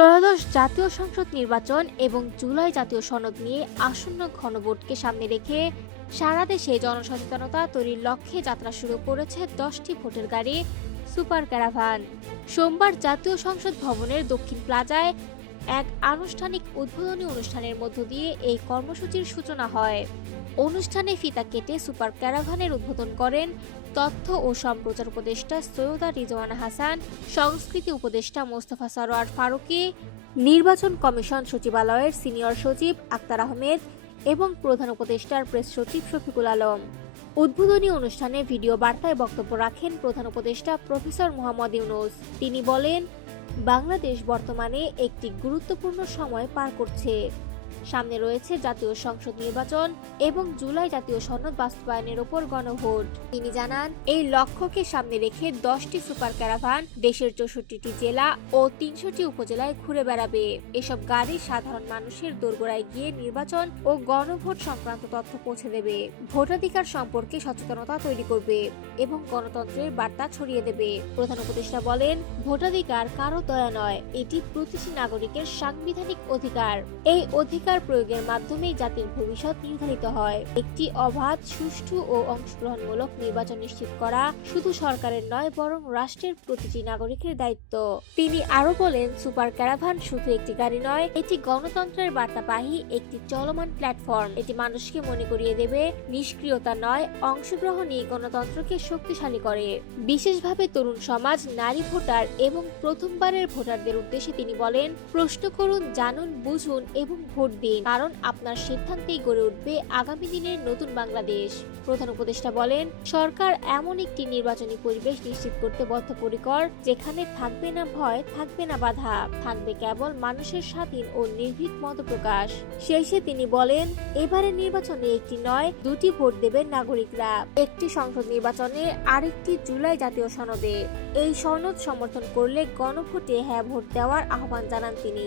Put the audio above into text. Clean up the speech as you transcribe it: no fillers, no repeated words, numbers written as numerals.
ত্রয়োদশ জাতীয় সংসদ নির্বাচন এবং জুলাই জাতীয় সনদ নিয়ে আসন্ন গণভোটকে সামনে রেখে সারা দেশে জনসচেতনতা তৈরির লক্ষ্যে যাত্রা শুরু করেছে 10টি ভোটের গাড়ি সুপার ক্যারাভান। সোমবার জাতীয় সংসদ ভবনের দক্ষিণ প্লাজায় এক আনুষ্ঠানিক উদ্বোধনী অনুষ্ঠানের মধ্য দিয়ে এই কর্মসূচির সূচনা হয়। অনুষ্ঠানে ফিতা কেটে সুপার ক্যারাভানের উদ্বোধন করেন তথ্য ও সম্প্রচার উপদেষ্টা সৈয়দা রিজওয়ানা হাসান, সংস্কৃতি উপদেষ্টা মোস্তফা সরোয়ার ফারুকী, নির্বাচন কমিশন সচিবালয়ের সিনিয়র সচিব আক্তার আহমেদ এবং প্রধান উপদেষ্টার প্রেস সচিব শফিকুল আলম। উদ্বোধনী অনুষ্ঠানে ভিডিও বার্তায় বক্তব্য রাখেন প্রধান উপদেষ্টা প্রফেসর মোহাম্মদ ইউনূস। তিনি বলেন, বাংলাদেশ বর্তমানে একটি গুরুত্বপূর্ণ সময় পার করছে। সামনে রয়েছে জাতীয় সংসদ নির্বাচন এবং জুলাই জাতীয় সনদ বাস্তবায়নের ওপর গণভোট। তিনি জানান, এই লক্ষ্যকে সামনে রেখে 10টি সুপার ক্যারাভান দেশের 64টি জেলা ও 300টি উপজেলায় ঘুরে বেড়াবে। এসব গাড়ি সাধারণ মানুষের দোরগোড়ায় গিয়ে নির্বাচন ও গণভোট সংক্রান্ত তথ্য পৌঁছে দেবে, ভোটাধিকার সম্পর্কে সচেতনতা তৈরি করবে এবং গণতন্ত্রের বার্তা ছড়িয়ে দেবে। প্রধান উপদেষ্টা বলেন, ভোটাধিকার কারো দয়া নয়, এটি প্রতিটি নাগরিকের সাংবিধানিক অধিকার। এই অধিকার প্রয়োগের মাধ্যমেই জাতির ভবিষ্যৎ নির্ধারিত হয়। একটি অবাধ, সুষ্ঠু ও অংশগ্রহণমূলক নির্বাচন নিশ্চিত করা শুধু সরকারের নয়, বরং রাষ্ট্রের প্রতিটি নাগরিকের দায়িত্ব। তিনি আরো বলেন, সুপার ক্যারাভান শুধু একটি গাড়ি নয়, এটি গণতন্ত্রের বার্তাবাহী একটি চলমান প্ল্যাটফর্ম। এটি মানুষকে মনে করিয়ে দেবে, নিষ্ক্রিয়তা নয়, অংশগ্রহণই গণতন্ত্রকে শক্তিশালী করে। বিশেষভাবে তরুণ সমাজ, নারী ভোটার এবং প্রথমবারের ভোটারদের উদ্দেশ্যে তিনি বলেন, প্রশ্ন করুন, জানুন, বুঝুন এবং ভোট দিন, কারণ আপনার সিদ্ধান্তেই গড়ে উঠবে আগামী দিনের নতুন বাংলাদেশ। প্রধান উপদেষ্টা বলেন, সরকার এমন একটি নির্বাচনী পরিবেশ নিশ্চিত করতে বদ্ধপরিকর, যেখানে থাকবে না ভয়, থাকবে না বাধা, থাকবে কেবল মানুষের স্বাধীন ও নির্ভীক মতপ্রকাশ। শেষে তিনি বলেন, এবারের নির্বাচনে একটি নয়, 2টি ভোট দেবেন নাগরিকরা, একটি সংসদ নির্বাচনে, আরেকটি জুলাই জাতীয় সনদে। এই সনদ সমর্থন করলে গণভোটে হ্যাঁ ভোট দেওয়ার আহ্বান জানান তিনি।